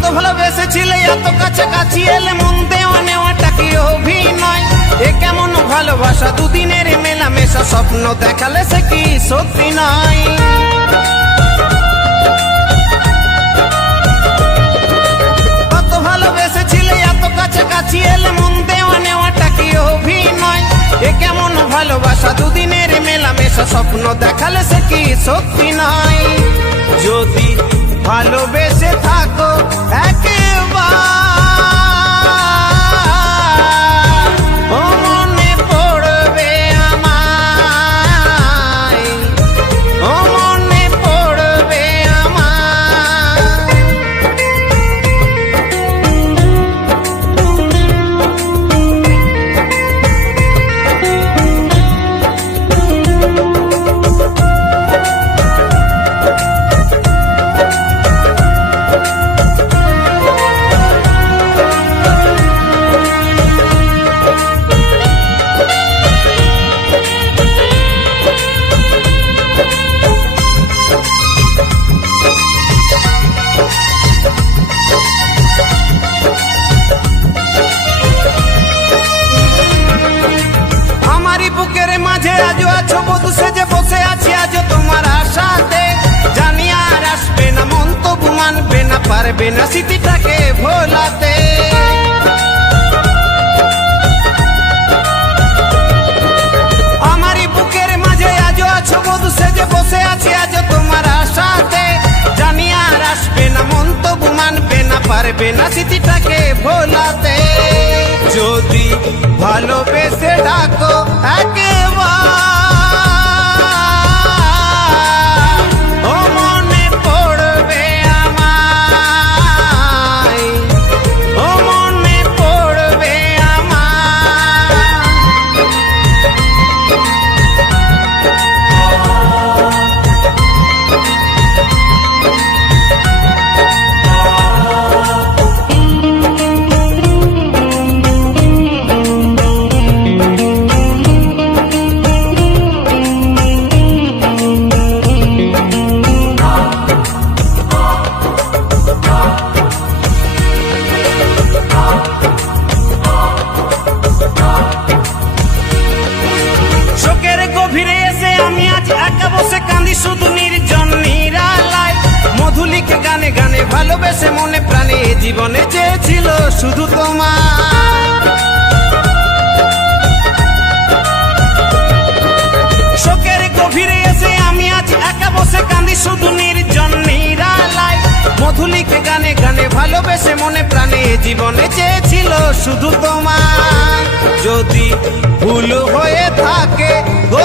কত ভালোবেসেছিলে এত কাছাকাছি এলে মন দেওয়া নেওয়াটা কি অভিনয়? এ কেমন ভালোবাসা দুদিনের মেলামেশা, স্বপ্ন দেখালে সে কি সত্যি নয়? কত ভালোবেসেছিলে এত কাছাকাছি এলে মন দেওয়া নেওয়াটা কি অভিনয়? এ কেমন ভালোবাসা দুদিনের মেলামেশা, স্বপ্ন দেখালে সে কি সত্যি নয়? যদি ভালোবেসে থাকো একবার, ও মনে পড়বে আমায়, ও মনে পড়বে আমায়। বুকের মাঝে আজও আছো বধূ সেজে বসে আছি আজ তোমার আশাতে, জানি আর আসবে না মন তবু মানবে না, পারবে না স্মৃতিটাকে ভোলাতে। আমারই বুকের মাঝে আজও আছো বধূ সেজে বসে আছি আজ তোমার আশাতে, জানি আর আসবে না মন তবু মানবে না, পারবে না স্মৃতিটাকে ভোলাতে। যদি ভালোবেসে ডাকো একবার, ও মনে পড়বে আমায়, ও মনে পড়বে আমায়। শোকের গভীরে এসে আমি আজ একা বসে কাঁদি শুধু নির্জন নিরালায়, মধুলিকে গানে গানে ভালোবেসে মনে প্রাণে এ জীবনে চেয়েছিল শুধু তোমার। শোকের গভীরে এসে আমি আজ একা বসে কাঁদি শুধু নির্জন নিরালায়, মধুলিকে গানে গানে ভালোবেসে মনে প্রাণে এ জীবনে চেয়েছিল শুধু তোমার। যদি ভুল হয়ে থাকে গো